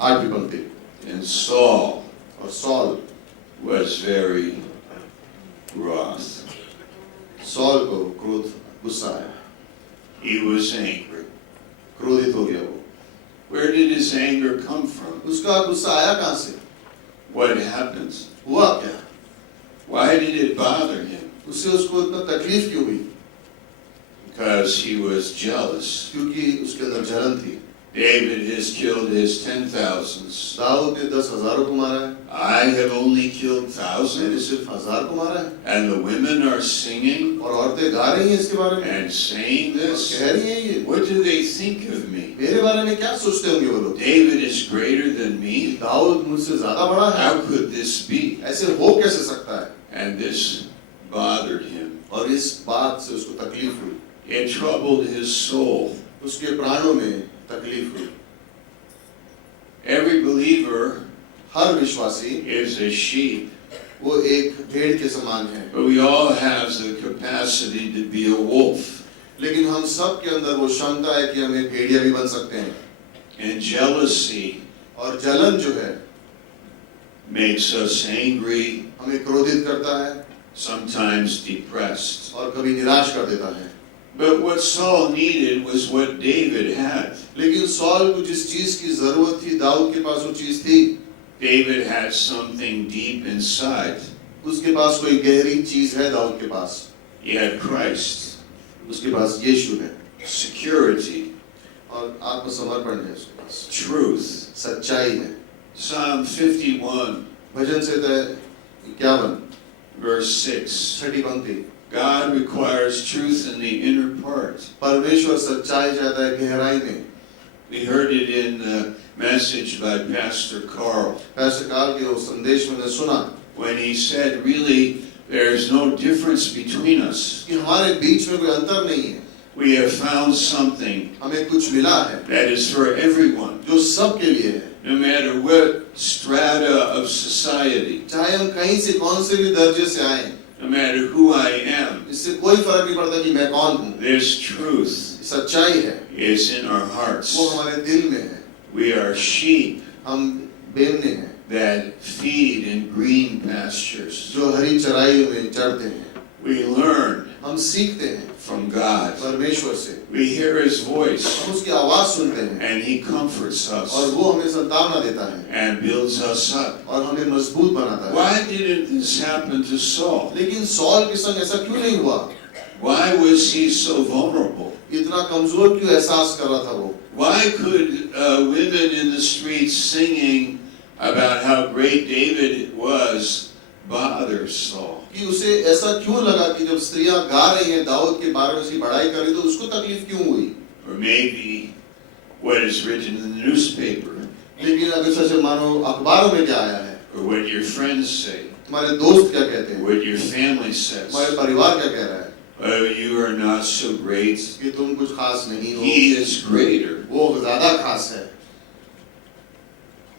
8वीं पंक्ति। And Saul और Saul was very wroth. Saul को क्रोध गुस्सा आया, He was angry. क्रोधित हो गया वो। Where did his anger come from? उसका गुस्सा आया कहाँ से? What happened? हुआ क्या? Why did it bother him? उससे उसको इतना तकलीफ क्यों हुई? Because he was jealous. क्योंकि उसके अंदर जलन थी। David has killed his 10,000s. Dawood ने 10,000 को मारा है, I have only killed मैंने thousands. सिर्फ 1,000 को मारा है। And the women are singing और औरतें गा रही हैं इसके बारे में, and saying this. कह रही हैं ये, What do they think of me? मेरे बारे में क्या सोचते होंगे वो लोग? David is greater than me. Dawood मुझसे ज्यादा बड़ा है, How could this be? ऐसे हो कैसे सकता है? And this bothered him. और इस बात से उसको तकलीफ हुई, It troubled his soul. उसके प्राणों में तकलीफ हुई। Every believer हर विश्वासी is a sheep, वो एक भेड़ के समान है, but we all have the capacity to be a wolf. लेकिन हम सब के अंदर वो क्षमता है कि हम एक भेड़िया भी बन सकते हैं। And jealousy और जलन जो है makes us angry, हमें क्रोधित करता है sometimes depressed. और कभी निराश कर देता है। But what Saul needed was what David had. लेकिन सॉल को जिस चीज की जरूरत थी, दाऊद के पास वो चीज थी। David had something deep inside. उसके पास कोई गहरी चीज है दाऊद के पास, He had Christ, उसके पास यीशु है security, और आत्मसमर्पण है उसके पास, truth. सच्चाई है। Psalm 51, भजन संहिता 51 verse 6. 6ठी पंक्ति, God requires truth in the inner part. परमेश्वर सच्चाई चाहता है गहराई में। We heard it in the message by Pastor Carl Pastor Carl के उस संदेश में सुना when he said, really, there's no difference between us. कि हमारे बीच में कोई अंतर नहीं है, We have found something हमें कुछ मिला है that is for everyone, जो सब के लिए है। no matter what strata of society, चाहे हम कहीं से कौन से भी दर्जे से आए, no matter who I am. इससे कोई फर्क नहीं पड़ता कि मैं कौन हूँ। This truth सच्चाई है, is in our hearts. वो हमारे दिल में है। We are sheep हम बेमने हैं that feed in green pastures. जो हरी चराई में चढ़ते हैं। We learn हम सीखते हैं from God. परमेश्वर से, We hear His voice, हम उसकी आवाज सुनते हैं and He comforts us और वो हमें संतावना देता है and builds us up. और हमें मजबूत बनाता है। Why didn't this happen to Saul? लेकिन सॉल के संग ऐसा क्यों नहीं हुआ? Why was he so vulnerable? इतना कमजोर क्यों एहसास कर रहा था वो? Why could women in the streets singing about how great David was bother Saul? कि उसे ऐसा क्यों लगा कि जब स्त्रियां गा रही हैं दाऊद के बारे में उसकी बड़ाई कर रही तो उसको तकलीफ क्यों हुई? Or maybe what is written in the newspaper, लेकिन अगर सच मानो अखबारों में क्या आया है, or what your friends say, तुम्हारे दोस्त क्या कहते हैं, what your family says. तुम्हारे परिवार क्या कह रहा है Oh, you are not so great. कि तुम कुछ खास नहीं हो, He is greater. वो ज्यादा खास है।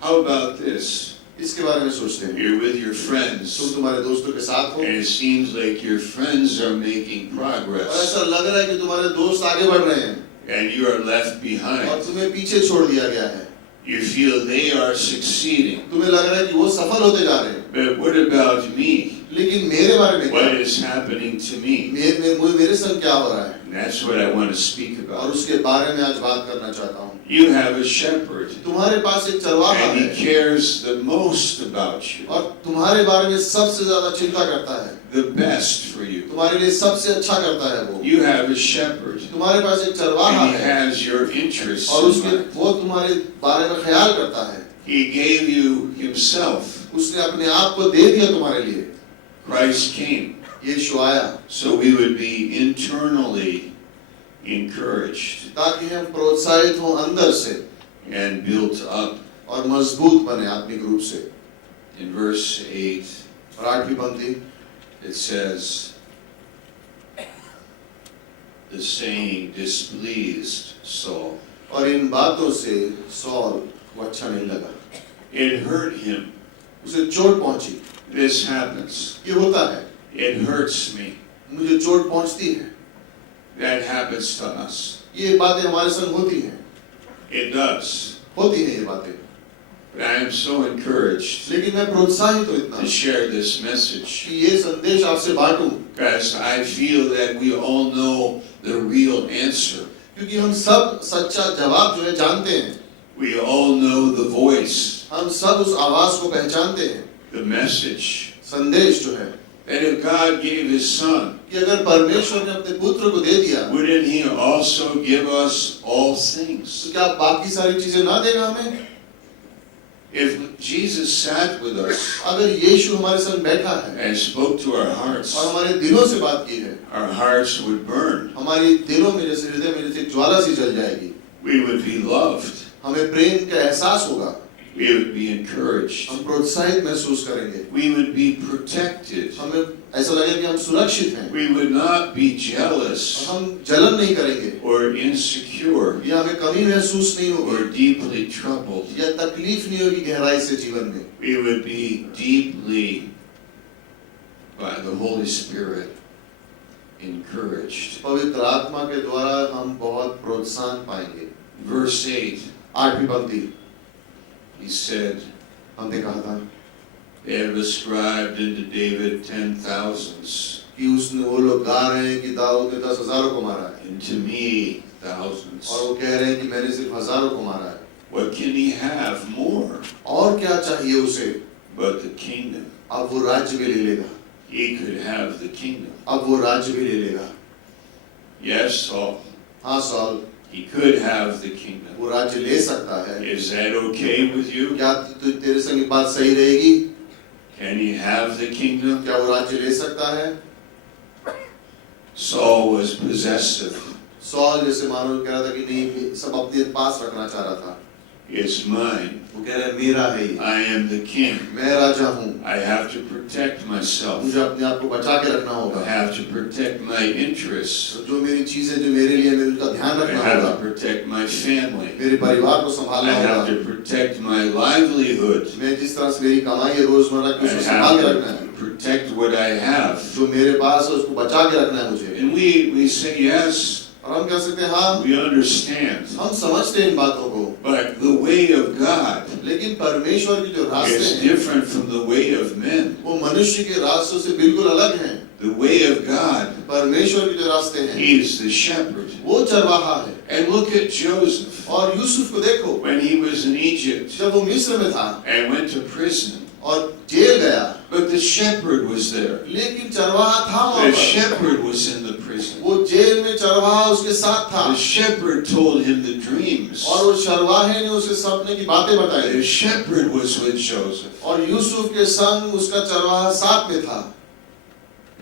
How about this? इसके बारे में सोचते हैं, You're with your friends, तुम तुम्हारे दोस्तों के साथ हो and it seems like your friends are making और progress, ऐसा लग रहा है कि तुम्हारे दोस्त आगे बढ़ रहे हैं and you are left और behind. तुम्हें पीछे छोड़ दिया गया है। You feel they are succeeding. तुम्हें लग रहा है कि वो सफल होते जा रहे हैं, But what about me? लेकिन मेरे बारे में क्या? What is happening to me? मेरे संग क्या हो रहा है? And that's what I want to speak और about. उसके बारे में आज बात करना चाहता हूँ। You have a shepherd, तुम्हारे पास एक चरवाहा and he है cares the most about you, और तुम्हारे बारे में सबसे ज्यादा चिंता करता है, the best for you. तुम्हारे लिए सबसे अच्छा करता है वो। You have a shepherd, तुम्हारे पास एक चरवाहा and he है has your interests और in उसके mind. वो तुम्हारे बारे में ख्याल करता है। He gave you himself. उसने अपने आप को दे दिया तुम्हारे लिए। Christ came, यीशु आया so we would be internally encouraged ताकि हम प्रोत्साहित हों अंदर से and built up. और मजबूत बने आत्मिक रूप से। In verse 8, और 8वीं पंक्ति it says, the saying displeased Saul. और इन बातों से सॉल को अच्छा नहीं लगा, It hurt him. उसे चोट पहुंची। This happens. ये होता है, It hurts me. मुझे चोट पहुंचती है। That happens to us. ये बातें हमारे संग होती हैं, It does. होती हैं ये बातें। But I am so encouraged लेकिन मैं प्रोत्साहित हूँ इतना to share this message कि ये संदेश आपसे बांटूं, because I feel that we all know the real answer. क्योंकि हम सब सच्चा जवाब जो है जानते हैं, We all know the voice, हम सब उस आवाज को पहचानते हैं, the message. संदेश जो है That if God gave His Son, कि अगर परमेश्वर ने अपने पुत्र को दे दिया wouldn't He also give us all things? तो क्या बाकी सारी चीजें ना देगा हमें? If Jesus sat with us अगर यीशु हमारे संग बैठा है and spoke to our hearts, और हमारे दिलों से बात की है, our hearts would burn. हमारी दिलों में जैसे हृदय में जैसे ज्वाला सी जल जाएगी, We would be loved. हमें प्रेम का एहसास होगा, We would be encouraged. हम प्रोत्साहित महसूस करेंगे, We would be protected. हमें ऐसा लगेगा कि हम सुरक्षित हैं, We would not be jealous हम जलन नहीं करेंगे, or insecure या हमें कमी महसूस नहीं or होगी, deeply troubled. या तकलीफ नहीं होगी गहराई से जीवन में. We would be deeply, by the Holy Spirit, encouraged. पवित्र आत्मा के द्वारा हम बहुत प्रोत्साहन पाएंगे. Verse 8, 8वीं पंक्ति, he said, हमने कहा था they have ascribed unto David 10,000s, कि उसने वो लोग गा रहे हैं कि दाऊद ने 10,000 को मारा है, and to me thousands. और वो कह रहे हैं कि मैंने सिर्फ 1,000 को मारा है. What can he have more और क्या चाहिए उसे? but the kingdom? अब वो राज्य भी ले लेगा, He could have the kingdom. अब वो राज्य भी ले लेगा. Yes, Saul, हाँ sol, he could have the kingdom. वो राज्य ले सकता है. Is that okay with you? क्या तेरे संग ये बात सही रहेगी? Can he have the kingdom? क्या वो राज्य ले सकता है? Saul was possessive. सॉल जैसे मानो कह रहा था कि नहीं, सब अपने पास रखना चाह रहा था. It's mine. वो कह रहा है मेरा है ये, I am the king. मैं राजा हूँ, I have to protect myself. मुझे अपने आप को बचा के रखना I होगा. have to protect my interests. जो मेरी चीजें जो मेरे लिए, मैं उनका ध्यान I रखना have होगा, to protect my family. मेरे परिवार को I संभालना have होगा. to protect my livelihood. मैं जिस तरह से मेरी कमाई है रोजमर्रा की, I उसको संभाल के have रखना to है. protect what I have. जो मेरे पास है उसको बचा के रखना है मुझे. And we say yes, और हम कह सकते हैं हाँ, we understand. हम समझते हैं इन बातों को, But the way of God लेकिन परमेश्वर की जो रास्ते is हैं different from the way of men. वो मनुष्य के रास्तों से बिल्कुल अलग हैं. The way of God, परमेश्वर के जो रास्ते हैं He is the shepherd. वो चरवाहा है. And look at Joseph और यूसुफ को देखो, when he was in Egypt जब वो मिस्र में था and went to prison. और जेल गया, But the shepherd was there. लेकिन चरवाहा था वहाँ The पर. shepherd was in the prison. वो जेल में चरवाहा उसके साथ था, The shepherd told him the dreams. और वो चरवाहे ने उसे सपने की बातें The बताई. shepherd was with Joseph. और यूसुफ के संग उसका चरवाहा साथ में था.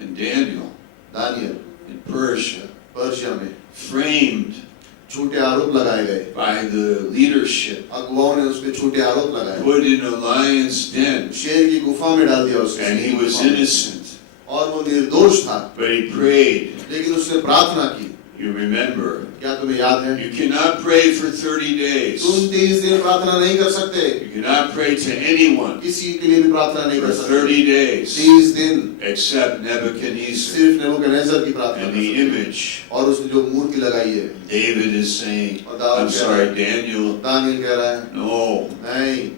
And Daniel Daniel in Persia, Persia में framed झूठे आरोप लगाए गए, by the leadership, अगुवाओं ने उस पे झूठे आरोप लगाए, put in a lion's den, शेर की गुफा में डाल दिया उसको, and he was innocent. और वो निर्दोष था. But he prayed. लेकिन उसने प्रार्थना की. You remember, क्या तुम्हें याद है? you cannot pray for 30 days. तुम 30 दिन प्रार्थना नहीं कर सकते, You cannot pray to anyone किसी के लिए भी प्रार्थना नहीं for कर सकते. 30 days 30 दिन except Nebuchadnezzar सिर्फ नेबूकदनेस्सर की प्रार्थना and कर the सकते. image. और उसने जो मूर्ति लगाई है, David is saying, और दाऊद I'm कह रहा sorry, है, Daniel, दानियल कह रहा है, no, नहीं,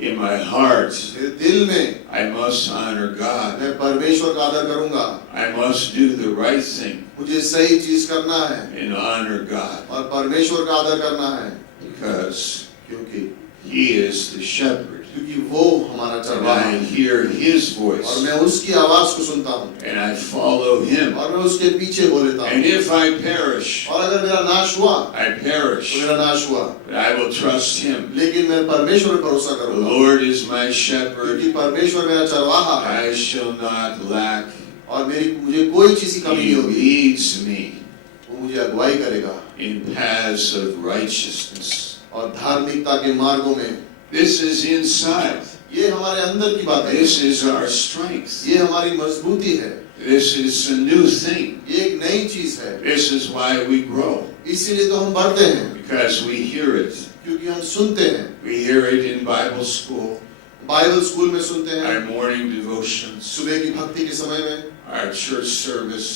in my heart, मेरे दिल में I must honor God. मैं परमेश्वर का आदर करूंगा, I must do the right thing मुझे सही चीज करना है and honor God और परमेश्वर का आदर करना है, because क्योंकि He is the shepherd. क्योंकि वो हमारा And चरवाहा I है hear His और voice मैं उसकी आवाज को सुनता हूँ and I follow Him. और मैं उसके पीछे हो लेता And हूँ. if I perish, और अगर मेरा नाश हुआ I तो perish, मेरा नाश हुआ, but I will trust Him. लेकिन मैं परमेश्वर पर भरोसा The करूंगा, Lord is my shepherd. क्योंकि परमेश्वर मेरा चरवाहा है I shall not lack. और मुझे कोई चीज की कमी He नहीं होगी. leads me वो मुझे अगुवाई करेगा in paths of righteousness. और धार्मिकता के मार्गों में. This is inside. ये हमारे अंदर की बात है, This is our strength. ये हमारी मजबूती है, This is a new thing. ये एक नई चीज है. This is why we grow, इसीलिए तो हम बढ़ते हैं, because we hear it. क्योंकि हम सुनते हैं. We hear it in Bible school, Bible school में सुनते हैं, our morning devotions, सुबह की भक्ति के समय में, our church service,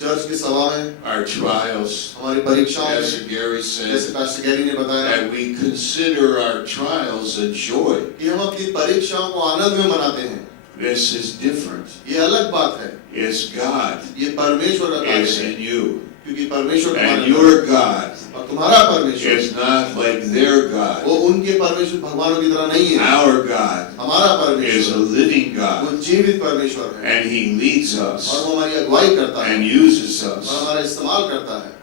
चर्च की सभा में, our trials, हमारी परीक्षाओं में, Pastor Gary जैसे said, पास्टर गैरी ने बताया that we consider our trials a joy. कि हम अपनी परीक्षाओं को आनंद में मनाते हैं। This is different. ये अलग बात है, It's God ये परमेश्वर का कार्य is है, in you. क्योंकि परमेश्वर And तुम्हारा your God और तुम्हारा परमेश्वर is not like their God. वो उनके परमेश्वर भगवानों की तरह नहीं है। Our God हमारा is a परमेश्वर living वो God, जीवित परमेश्वर है and He leads और us वो हमारी अगुवाई करता है and uses और us. हमारा इस्तेमाल करता है।